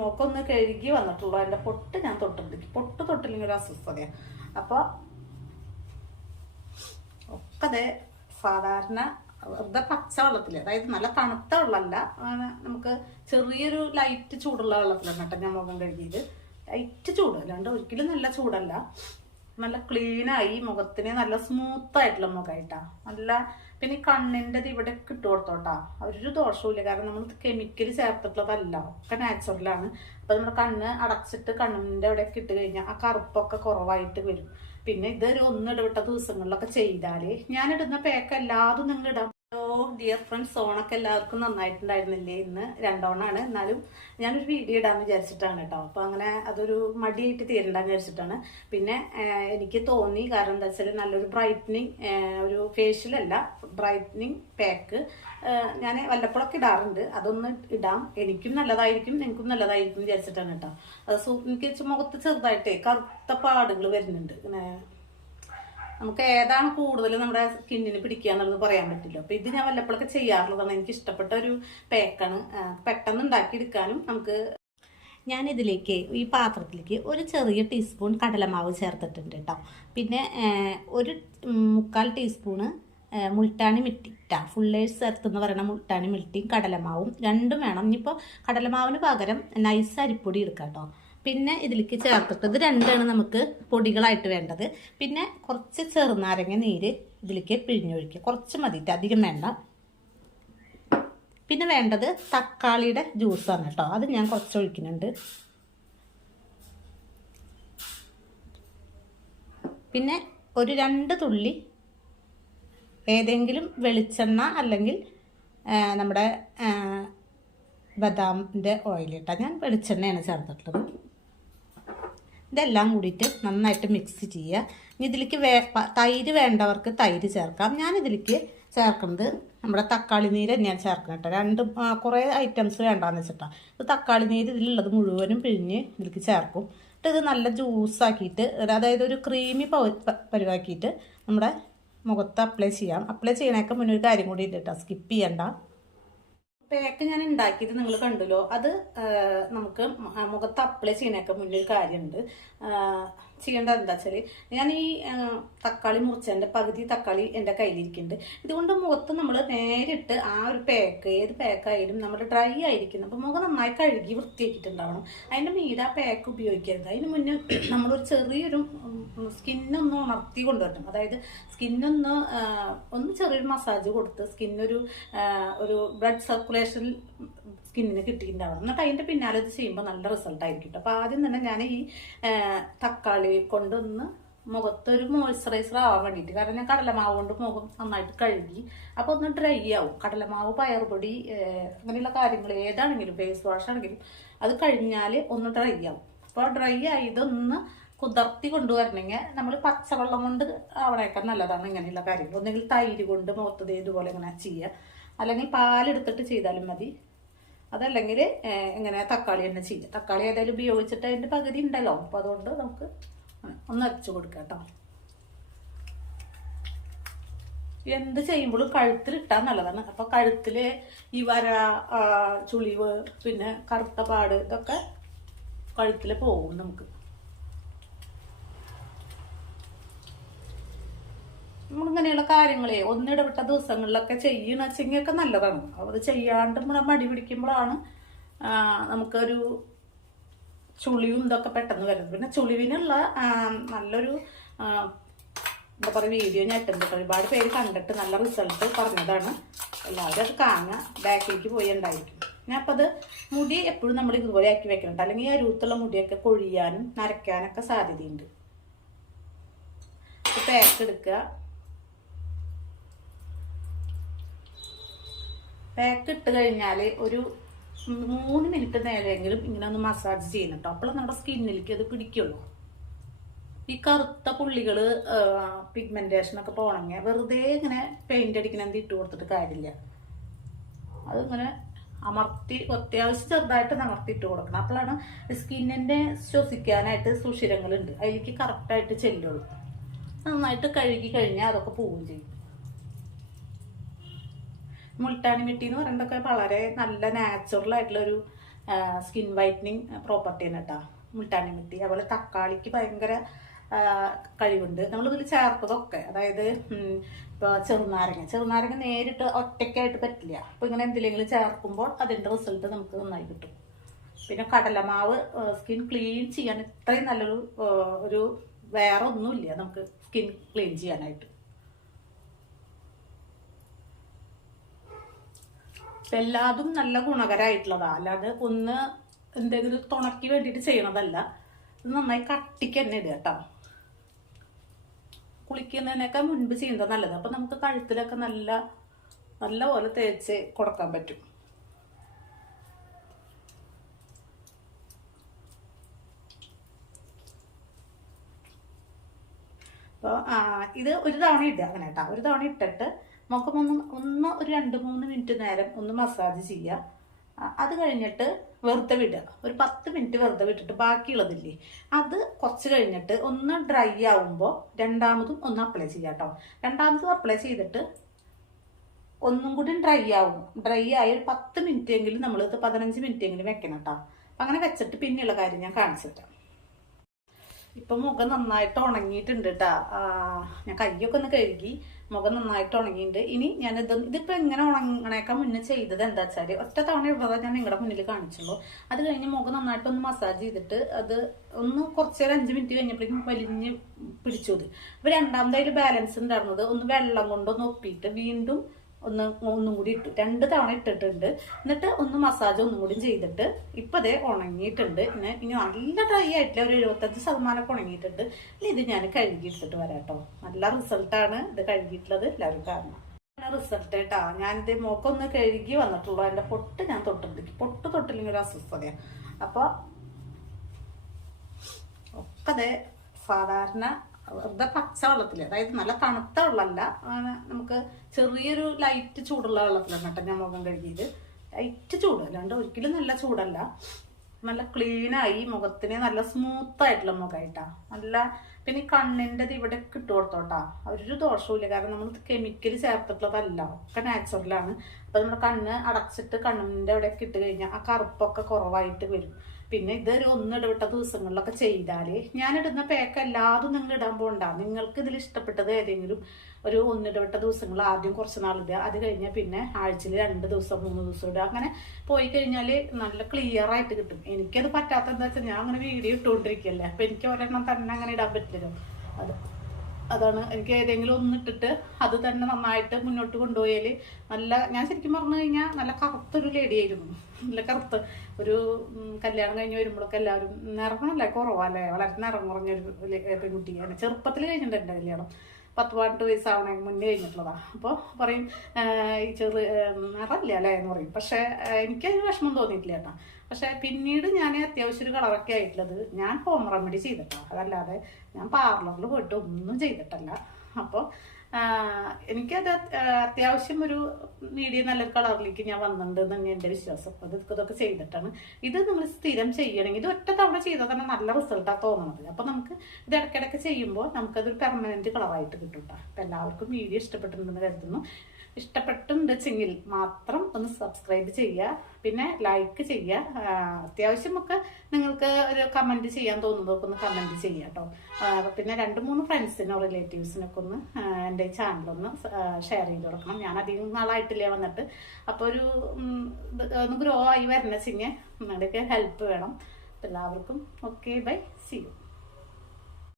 മോക്കൊന്ന് കഴുകി വന്നിട്ടുള്ളൂ. അതിൻ്റെ പൊട്ട് ഞാൻ തൊട്ടിട്ട് പൊട്ട് തൊട്ടില്ലെങ്കിൽ ഒരു അസ്വസ്ഥതയാണ്. അപ്പോൾ ഒക്കെ അതേ സാധാരണ വെറുതെ പച്ച വെള്ളത്തിൽ, അതായത് നല്ല തണുത്ത വെള്ളമല്ല, നമുക്ക് ചെറിയൊരു ലൈറ്റ് ചൂടുള്ള വെള്ളത്തിലാണ് കേട്ടോ ഞാൻ മുഖം കഴുകിയത്. ലൈറ്റ് ചൂട്, അല്ലാണ്ട് ഒരിക്കലും നല്ല ചൂടല്ല. നല്ല ക്ലീനായി, മുഖത്തിന് നല്ല സ്മൂത്തായിട്ടുള്ള മുഖമായിട്ടാ. നല്ല പിന്നെ കണ്ണിൻ്റെ ഇവിടെ ഇട്ട് കൊടുത്തോട്ടാ, ഒരു ദോഷവും ഇല്ല. കാരണം നമ്മൾ കെമിക്കൽ ചേർത്തിട്ടുള്ളതല്ല, ഒക്കെ നാച്ചുറലാണ്. അപ്പം നമ്മുടെ കണ്ണ് അടച്ചിട്ട് കണ്ണിൻ്റെ അവിടെയൊക്കെ ഇട്ട് കഴിഞ്ഞാൽ ആ കറുപ്പൊക്കെ കുറവായിട്ട് വരും. പിന്നെ ഇതൊരു ഒന്നിടവിട്ട ദിവസങ്ങളിലൊക്കെ ചെയ്താൽ ഞാനിടുന്ന പാക്ക് എല്ലാതും നിങ്ങൾ ഇടാം. ഹലോ ഡിയർ ഫ്രണ്ട്സ്, ഓണൊക്കെ എല്ലാവർക്കും നന്നായിട്ടുണ്ടായിരുന്നില്ലേ? ഇന്ന് രണ്ടോണാണ്, എന്നാലും ഞാനൊരു വീഡിയോ ഇടാന്ന് വിചാരിച്ചിട്ടാണ് കേട്ടോ. അപ്പോൾ അങ്ങനെ അതൊരു മടിയായിട്ട് തീരണ്ടെന്ന് വിചാരിച്ചിട്ടാണ്. പിന്നെ എനിക്ക് തോന്നി, കാരണം എന്താ വെച്ചാൽ നല്ലൊരു ബ്രൈറ്റനിങ്, ഒരു ഫേഷ്യലല്ല ബ്രൈറ്റനിങ് പാക്ക് ഞാൻ വല്ലപ്പോഴൊക്കെ ഇടാറുണ്ട്. അതൊന്ന് ഇടാം, എനിക്കും നല്ലതായിരിക്കും നിങ്ങൾക്കും നല്ലതായിരിക്കും വിചാരിച്ചിട്ടാണ് കേട്ടോ. അത് എനിക്ക് മുഖത്ത് ചെറുതായിട്ടേ കറുത്ത പാടുകൾ വരുന്നുണ്ട്. ഇങ്ങനെ നമുക്ക് ഏതാണ് കൂടുതൽ നമ്മുടെ സ്കിന്നിന് പിടിക്കുക എന്നുള്ളത് പറയാൻ പറ്റില്ല. അപ്പൊ ഇത് ഞാൻ വല്ലപ്പോഴൊക്കെ ചെയ്യാറുള്ളതാണ്. എനിക്ക് ഇഷ്ടപ്പെട്ട ഒരു പാക്കാണ്, പെട്ടെന്ന് ഉണ്ടാക്കിയെടുക്കാനും. നമുക്ക് ഞാനിതിലേക്ക് ഈ പാത്രത്തിലേക്ക് ഒരു ചെറിയ ടീസ്പൂൺ കടലമാവ് ചേർത്തിട്ടുണ്ട് കേട്ടോ. പിന്നെ ഒരു 3/4 ടീസ്പൂണ് മുൾട്ടാണി മിട്ടി ട്ടാ, ഫുള്ളേഴ്സ് എർത്ത് എന്ന് പറയുന്ന മുൾട്ടാണി മിട്ടിയും കടലമാവും രണ്ടും വേണം. ഇനിയിപ്പോൾ കടലമാവിന് പകരം നൈസ് അരിപ്പൊടി എടുക്കാം കേട്ടോ. പിന്നെ ഇതിലേക്ക് ചേർത്തിട്ട് ഇത് രണ്ടാണ് നമുക്ക് പൊടികളായിട്ട് വേണ്ടത്. പിന്നെ കുറച്ച് ചെറുനാരങ്ങ നീര് ഇതിലേക്ക് പിഴിഞ്ഞൊഴിക്കുക, കുറച്ച് മതിയിട്ട്, അധികം വേണ്ട. പിന്നെ വേണ്ടത് തക്കാളിയുടെ ജ്യൂസാണ് കേട്ടോ, അത് ഞാൻ കുറച്ച് ഒഴിക്കുന്നുണ്ട്. പിന്നെ ഒരു 2 തുള്ളി ഏതെങ്കിലും വെളിച്ചെണ്ണ അല്ലെങ്കിൽ നമ്മുടെ ബദാമിൻ്റെ ഓയിൽ ഇട്ടാൽ, ഞാൻ വെളിച്ചെണ്ണയാണ് ചേർത്തിട്ടുള്ളത്. ഇതെല്ലാം കൂടിയിട്ട് നന്നായിട്ട് മിക്സ് ചെയ്യുക. ഇനി ഇതിലേക്ക് തൈര് വേണ്ടവർക്ക് തൈര് ചേർക്കാം. ഞാനിതിലേക്ക് ചേർക്കുന്നത് നമ്മുടെ തക്കാളി നീര് തന്നെയാണ് ചേർക്കുന്നത് കേട്ടോ. കുറേ ഐറ്റംസ് വേണ്ടാന്ന് വെച്ചിട്ടാണ്. ഇത് തക്കാളി നീര് ഇതിലുള്ളത് മുഴുവനും പിഴിഞ്ഞ് ഇതിലേക്ക് ചേർക്കും. എന്നിട്ട് ഇത് നല്ല ജ്യൂസാക്കിയിട്ട്, അതായത് ഒരു ക്രീമി പരുവാക്കിയിട്ട് നമ്മുടെ മുഖത്ത് അപ്ലൈ ചെയ്യാം. അപ്ലൈ ചെയ്യണേക്കെ മുന്നേ ഒരു കാര്യം കൂടി ഉണ്ട് കേട്ടോ, സ്കിപ്പ് ചെയ്യണ്ട. പാക്ക് ഞാൻ ഉണ്ടാക്കിയത് നിങ്ങൾ കണ്ടല്ലോ. അത് നമുക്ക് മുഖത്ത് അപ്ലൈ ചെയ്യണേക്കെ മുന്നേ ഒരു കാര്യമുണ്ട്. ചെയ്യേണ്ടത് എന്താ വെച്ചാൽ, ഞാൻ ഈ തക്കാളി മുറിച്ചതിൻ്റെ പകുതി തക്കാളി എൻ്റെ കയ്യിലിരിക്കുന്നുണ്ട്. ഇതുകൊണ്ട് മുഖത്ത് നമ്മൾ നേരിട്ട് ആ ഒരു പാക്ക്, ഏത് പാക്കായാലും നമ്മൾ ഡ്രൈ ആയിരിക്കുന്നു. അപ്പോൾ മുഖം നന്നായി കഴുകി വൃത്തിയാക്കിയിട്ടുണ്ടാവണം. അതിൻ്റെ മീതെ ആ പാക്ക് ഉപയോഗിക്കരുത്. അതിന് മുന്നേ നമ്മളൊരു ചെറിയൊരു സ്കിന്നൊന്ന് ഉണർത്തി കൊണ്ടുവരണം. അതായത് സ്കിന്നൊന്ന് ചെറിയൊരു മസാജ് കൊടുത്ത് സ്കിന്നൊരു ബ്ലഡ് സർക്കുലേഷൻ സ്കിന്നിന് കിട്ടിയിട്ടുണ്ടാവണം. എന്നിട്ട് അതിൻ്റെ പിന്നാലെ ഇത് ചെയ്യുമ്പോൾ നല്ല റിസൾട്ട് ആയിരിക്കും. അപ്പോൾ ആദ്യം തന്നെ ഞാൻ ഈ തക്കാളി കൊണ്ടൊന്ന് മുഖത്തൊരു മോയ്സ്ചറൈസർ ആവാൻ വേണ്ടിയിട്ട്, കാരണം ഞാൻ കടലമാവ് കൊണ്ട് മുഖം നന്നായിട്ട് കഴുകി, അപ്പോൾ ഒന്ന് ഡ്രൈ ആവും. കടലമാവ്, പയറുപൊടി, അങ്ങനെയുള്ള കാര്യങ്ങൾ ഏതാണെങ്കിലും, ഫേസ് വാഷ് ആണെങ്കിലും അത് കഴിഞ്ഞാൽ ഒന്ന് ഡ്രൈ ആവും. അപ്പോൾ ഡ്രൈ ആയതൊന്ന് കുതിർത്തി കൊണ്ടുവരണമെങ്കിൽ നമ്മൾ പച്ചവെള്ളം കൊണ്ട് ആവണേക്കാൾ നല്ലതാണ് ഇങ്ങനെയുള്ള കാര്യങ്ങൾ. ഒന്നെങ്കിൽ തൈര് കൊണ്ട് മുഖത്തത് ഇതുപോലെ ഇങ്ങനെ ചെയ്യുക, അല്ലെങ്കിൽ പാലെടുത്തിട്ട് ചെയ്താലും മതി. അതല്ലെങ്കിൽ ഇങ്ങനെ തക്കാളി തന്നെ ചെയ്യുക. തക്കാളി ഏതായാലും ഉപയോഗിച്ചിട്ട് അതിൻ്റെ പകുതി ഉണ്ടല്ലോ, അപ്പോൾ അതുകൊണ്ട് നമുക്ക് ഒന്ന് അരച്ചു കൊടുക്കാം കേട്ടോ. എന്ത് ചെയ്യുമ്പോഴും കഴുത്തിലിട്ടാൽ നല്ലതാണ്. അപ്പോൾ കഴുത്തിൽ ഈ വര, ചുളിവ്, പിന്നെ കറുത്ത പാട്, ഇതൊക്കെ കഴുത്തിൽ പോകും നമുക്ക്. നമ്മളിങ്ങനെയുള്ള കാര്യങ്ങളെ ഒന്നിടവിട്ട ദിവസങ്ങളിലൊക്കെ ചെയ്യണച്ചെങ്കിലൊക്കെ നല്ലതാണ്. അത് ചെയ്യാണ്ട് മടി പിടിക്കുമ്പോഴാണ് നമുക്കൊരു ചുളിവും ഇതൊക്കെ പെട്ടെന്ന് വരുന്നത്. പിന്നെ ചുളിവിനുള്ള നല്ലൊരു എന്താ പറയുക വീഡിയോ ഞാൻ ഇട്ടുണ്ട്. ഒരുപാട് പേര് കണ്ടിട്ട് നല്ല റിസൾട്ട് പറഞ്ഞതാണ്. എല്ലാവരും അത് കാണുക, ബാക്കിലേക്ക് പോയി ഉണ്ടായിരിക്കും. ഞാൻ അപ്പോൾ അത് മുടി എപ്പോഴും നമ്മൾ ഇതുപോലെ ആക്കി വെക്കണം, അല്ലെങ്കിൽ അരുത്തുള്ള മുടിയൊക്കെ കൊഴിയാനും നരയ്ക്കാനൊക്കെ സാധ്യതയുണ്ട്. പാക്ക് എടുക്കുക. പാക്ക് ഇട്ട് കഴിഞ്ഞാൽ ഒരു 3 മിനിറ്റ് നേരമെങ്കിലും ഇങ്ങനെ ഒന്ന് മസാജ് ചെയ്യണം കേട്ടോ. അപ്പോഴാണ് നമ്മുടെ സ്കിന്നിലേക്ക് അത് പിടിക്കുള്ളൂ. ഈ കറുത്ത പുള്ളികൾ, പിഗ്മെന്റേഷനൊക്കെ പോകണമെങ്കിൽ വെറുതെ ഇങ്ങനെ പെയിന്റ് അടിക്കണം ഇട്ട് കൊടുത്തിട്ട് കാര്യമില്ല. അതിങ്ങനെ അമർത്തി, അത്യാവശ്യം ചെറുതായിട്ട് അമർത്തിയിട്ട് കൊടുക്കണം. അപ്പോഴാണ് സ്കിന്നിൻ്റെ ശ്വസിക്കാനായിട്ട് സുഷിരങ്ങളുണ്ട്, അതിലേക്ക് കറക്റ്റായിട്ട് ചെല്ലുള്ളൂ. നന്നായിട്ട് കഴുകി കഴിഞ്ഞാൽ അതൊക്കെ പോവുകയും ചെയ്യും. മുൾട്ടാനി മിട്ടി എന്ന് പറയുന്നതൊക്കെ വളരെ നല്ല നാച്ചുറൽ ആയിട്ടുള്ളൊരു സ്കിൻ വൈറ്റനിങ് പ്രോപ്പർട്ടി തന്നെ കേട്ടോ മുൾട്ടാനി മിട്ടി. അതുപോലെ തക്കാളിക്ക് ഭയങ്കര കഴിവുണ്ട്. നമ്മളിതിൽ ചേർത്തതൊക്കെ, അതായത് ഇപ്പോൾ ചെറുനാരങ്ങ നേരിട്ട് ഒറ്റയ്ക്കായിട്ട് പറ്റില്ല. അപ്പോൾ ഇങ്ങനെ എന്തെങ്കിലും ചേർക്കുമ്പോൾ അതിൻ്റെ റിസൾട്ട് നമുക്ക് നന്നായി കിട്ടും. പിന്നെ കടലമാവ് സ്കിൻ ക്ലീൻ ചെയ്യാൻ ഇത്രയും നല്ലൊരു ഒരു വേറെ ഒന്നുമില്ല നമുക്ക് സ്കിൻ ക്ലീൻ ചെയ്യാനായിട്ട്. എല്ലാതും നല്ല ഗുണകരമായിട്ടുള്ളതാ, അല്ലാതെ ഒന്ന് എന്തെങ്കിലും തുണക്കി വേണ്ടിയിട്ട് ചെയ്യണതല്ല. ഇത് നന്നായി കട്ടിക്ക് തന്നെ ഇടുക കേട്ടോ. കുളിക്കുന്നതിനൊക്കെ മുൻപ് ചെയ്യുന്നത് നല്ലത്. അപ്പം നമുക്ക് കഴുത്തിലൊക്കെ നല്ല പോലെ തേച്ച് കൊടുക്കാൻ പറ്റും. അപ്പോൾ ഇത് ഒരു തവണ ഇടുക അങ്ങനെ കേട്ടോ. ഒരു തവണ ഇട്ടിട്ട് മുഖം ഒന്ന് ഒരു 2-3 മിനിറ്റ് നേരം ഒന്ന് മസാജ് ചെയ്യുക. അത് കഴിഞ്ഞിട്ട് വെറുതെ വിടുക. ഒരു 10 മിനിറ്റ് വെറുതെ വിട്ടിട്ട് ബാക്കിയുള്ളതില്ലേ അത് കുറച്ച് കഴിഞ്ഞിട്ട് ഒന്ന് ഡ്രൈ ആവുമ്പോൾ രണ്ടാമതും ഒന്ന് അപ്ലൈ ചെയ്യുക കേട്ടോ. രണ്ടാമതും അപ്ലൈ ചെയ്തിട്ട് ഒന്നും കൂടി ഡ്രൈ ആവും. ഡ്രൈ ആയി ഒരു 10 മിനിറ്റ് എങ്കിലും നമ്മളിത് 15 മിനിറ്റ് എങ്കിലും വെക്കണം കേട്ടോ. അപ്പം അങ്ങനെ വെച്ചിട്ട് പിന്നെയുള്ള കാര്യം ഞാൻ കാണിച്ചു തരാം. ഇപ്പം മുഖം നന്നായിട്ട് ഉണങ്ങിയിട്ടുണ്ട് കേട്ടോ. ഞാൻ കയ്യൊക്കെ ഒന്ന് കഴുകി മുഖം നന്നായിട്ട് ഉണങ്ങിയിട്ടുണ്ട്. ഇനി ഞാൻ ഇതിപ്പോൾ എങ്ങനെ ഉണങ്ങണേക്കാൻ മുന്നേ ചെയ്തത് എന്താ വെച്ചാൽ ഒറ്റ തവണ ഇടുന്നത് ഞാൻ നിങ്ങളുടെ മുന്നിൽ കാണിച്ചുള്ളൂ. അത് കഴിഞ്ഞ് മുഖം നന്നായിട്ടൊന്ന് മസാജ് ചെയ്തിട്ട് അത് ഒന്ന് കുറച്ച് നേരം 5 മിനിറ്റ് കഴിഞ്ഞപ്പോഴേക്കും വലിഞ്ഞ് പിടിച്ചത്. അപ്പോൾ രണ്ടാമതായിട്ട് ബാലൻസ് ഉണ്ടായിരുന്നത് ഒന്ന് വെള്ളം കൊണ്ടൊന്ന് ഒപ്പിയിട്ട് വീണ്ടും ഒന്നും കൂടി ഇട്ടു. 2 തവണ ഇട്ടിട്ടുണ്ട്. എന്നിട്ട് ഒന്ന് മസാജ് ഒന്നും കൂടി ചെയ്തിട്ട് ഇപ്പം അതേ ഉണങ്ങിയിട്ടുണ്ട്. ഇനി നല്ല ഡ്രൈ ആയിട്ടില്ല, ഒരു 75% ഉണങ്ങിയിട്ടുണ്ട്. ഇനി ഇത് ഞാൻ കഴുകി എടുത്തിട്ട് വരാം കേട്ടോ. നല്ല റിസൾട്ടാണ് ഇത് കഴുകിയിട്ടുള്ളത്, എല്ലാവരും കാരണം റിസൾട്ട് കേട്ടോ. ഞാനിത് മുഖമൊന്ന് കഴുകി വന്നിട്ടുള്ളൂ. അതിൻ്റെ പൊട്ട് ഞാൻ തൊട്ടില്ലെങ്കിൽ ഒരു അസ്വസ്ഥതയാണ്. അപ്പോൾ ഒക്കെ അതേ സാധാരണ വെറുതെ പച്ച വെള്ളത്തിൽ, അതായത് നല്ല തണുത്ത വെള്ളമല്ല, നമുക്ക് ചെറിയൊരു ലൈറ്റ് ചൂടുള്ള വെള്ളത്തിലാണ് കേട്ടോ ഞാൻ മുഖം കഴുകിയത്. ലൈറ്റ് ചൂട്, അല്ലാണ്ട് ഒരിക്കലും നല്ല ചൂടല്ല. നല്ല ക്ലീനായി, മുഖത്തിന് നല്ല സ്മൂത്തായിട്ടുള്ള മുഖമായിട്ടാ. നല്ല പിന്നെ ഈ കണ്ണിൻ്റെ ഇവിടെ ഇട്ട് കൊടുത്തോട്ടാ, ഒരു ദോഷവുമില്ല. കാരണം നമ്മൾ കെമിക്കൽ ചേർത്തിട്ടുള്ളതല്ല, ഒക്കെ നാച്ചുറലാണ്. അപ്പോൾ നമ്മുടെ കണ്ണ് അടച്ചിട്ട് കണ്ണിൻ്റെ അവിടെയൊക്കെ ഇട്ട് കഴിഞ്ഞാൽ ആ കറുപ്പൊക്കെ കുറവായിട്ട് വരും. പിന്നെ ഇതൊരു ഇടവിട്ട ദിവസങ്ങളിലൊക്കെ ചെയ്താൽ, ഞാനിടുന്ന പാക്ക് എല്ലാതും നിങ്ങൾ ഇടാൻ പോകണ്ട. നിങ്ങൾക്ക് ഇതിൽ ഇഷ്ടപ്പെട്ടത് ഏതെങ്കിലും ഒരു ഇടവിട്ട ദിവസങ്ങൾ ആദ്യം കുറച്ച് നാളിടുക. അത് കഴിഞ്ഞാൽ പിന്നെ ആഴ്ചയിൽ 2 ദിവസം 3 ദിവസം ഇടുക. അങ്ങനെ പോയി കഴിഞ്ഞാൽ നല്ല ക്ലിയർ ആയിട്ട് കിട്ടും. എനിക്കത് പറ്റാത്ത എന്താ വെച്ചാൽ ഞാൻ അങ്ങനെ വീഡിയോ ഇട്ടുകൊണ്ടിരിക്കുകയല്ലേ. അപ്പം എനിക്ക് ഒരെണ്ണം തന്നെ അങ്ങനെ ഇടാൻ പറ്റില്ലല്ലോ. അതാണ് എനിക്ക് ഏതെങ്കിലും ഒന്നിട്ടിട്ട് അത് തന്നെ നന്നായിട്ട് മുന്നോട്ട് കൊണ്ടുപോയാൽ ഞാൻ ശരിക്കും പറഞ്ഞു കഴിഞ്ഞാൽ നല്ല കറുത്തൊരു ലേഡി ആയിരുന്നു. നല്ല കറുത്ത് ഒരു കല്യാണം കഴിഞ്ഞ് വരുമ്പോഴൊക്കെ എല്ലാവരും നിറങ്ങണല്ലേ കുറവല്ലേ, വളരെ നിറം കുറഞ്ഞൊരു പെൺകുട്ടിയാണ്. ചെറുപ്പത്തിൽ കഴിഞ്ഞിട്ടുണ്ട് എൻ്റെ കല്യാണം. 10-12 വയസ്സാവണേ മുന്നേ കഴിഞ്ഞിട്ടുള്ളതാണ്. അപ്പോൾ പറയും ഈ നിറമില്ല അല്ലേ എന്ന് പറയും. പക്ഷേ എനിക്കതിന് വിഷമം തോന്നിയിട്ടില്ല കേട്ടോ. പക്ഷേ പിന്നീട് ഞാൻ അത്യാവശ്യം ഒരു കളറൊക്കെ ആയിട്ടുള്ളത് ഞാൻ ഹോം റെമഡി ചെയ്തിട്ടാണ്, അതല്ലാതെ ഞാൻ പാർലറിൽ പോയിട്ട് ഒന്നും ചെയ്തിട്ടല്ല. അപ്പോൾ എനിക്കത് അത്യാവശ്യം ഒരു മീഡിയം നല്ലൊരു കളറിലേക്ക് ഞാൻ വന്നിട്ടുണ്ട് തന്നെ എൻ്റെ വിശ്വാസം. അത് ഇതൊക്കെ ചെയ്തിട്ടാണ്. ഇത് നിങ്ങൾ സ്ഥിരം ചെയ്യണമെങ്കിൽ ഇത് ഒറ്റ തവണ ചെയ്താൽ തന്നെ നല്ല റിസൾട്ടാണ് തോന്നുന്നത്. അപ്പോൾ നമുക്ക് ഇത് ഇടയ്ക്കിടയ്ക്ക് ചെയ്യുമ്പോൾ നമുക്കതൊരു പെർമനൻറ്റ് കളറായിട്ട് കിട്ടും കേട്ടോ. അപ്പോൾ എല്ലാവർക്കും വീഡിയോ ഇഷ്ടപ്പെട്ടിട്ടുണ്ടെന്ന് കരുതുന്നു. ഇഷ്ടപ്പെട്ടുണ്ടെങ്കിൽ മാത്രം ഒന്ന് സബ്സ്ക്രൈബ് ചെയ്യുക, പിന്നെ ലൈക്ക് ചെയ്യുക. അത്യാവശ്യമൊക്കെ നിങ്ങൾക്ക് ഒരു കമൻറ്റ് ചെയ്യാൻ തോന്നുന്നതൊക്കെ ഒന്ന് കമൻറ്റ് ചെയ്യുക കേട്ടോ. പിന്നെ 2-3 ഫ്രണ്ട്സിനോ റിലേറ്റീവ്സിനൊക്കെ ഒന്ന് എൻ്റെ ചാനലൊന്ന് ഷെയർ ചെയ്ത് കൊടുക്കണം. ഞാൻ അധികം നാളായിട്ടില്ല വന്നിട്ട്. അപ്പോൾ ഒന്ന് ഗ്രോ ആയി വരണ വെച്ചെങ്കിൽ നിങ്ങളുടെയൊക്കെ ഹെൽപ്പ് വേണം. എല്ലാവർക്കും ഓക്കെ, ബൈ, സീ യു.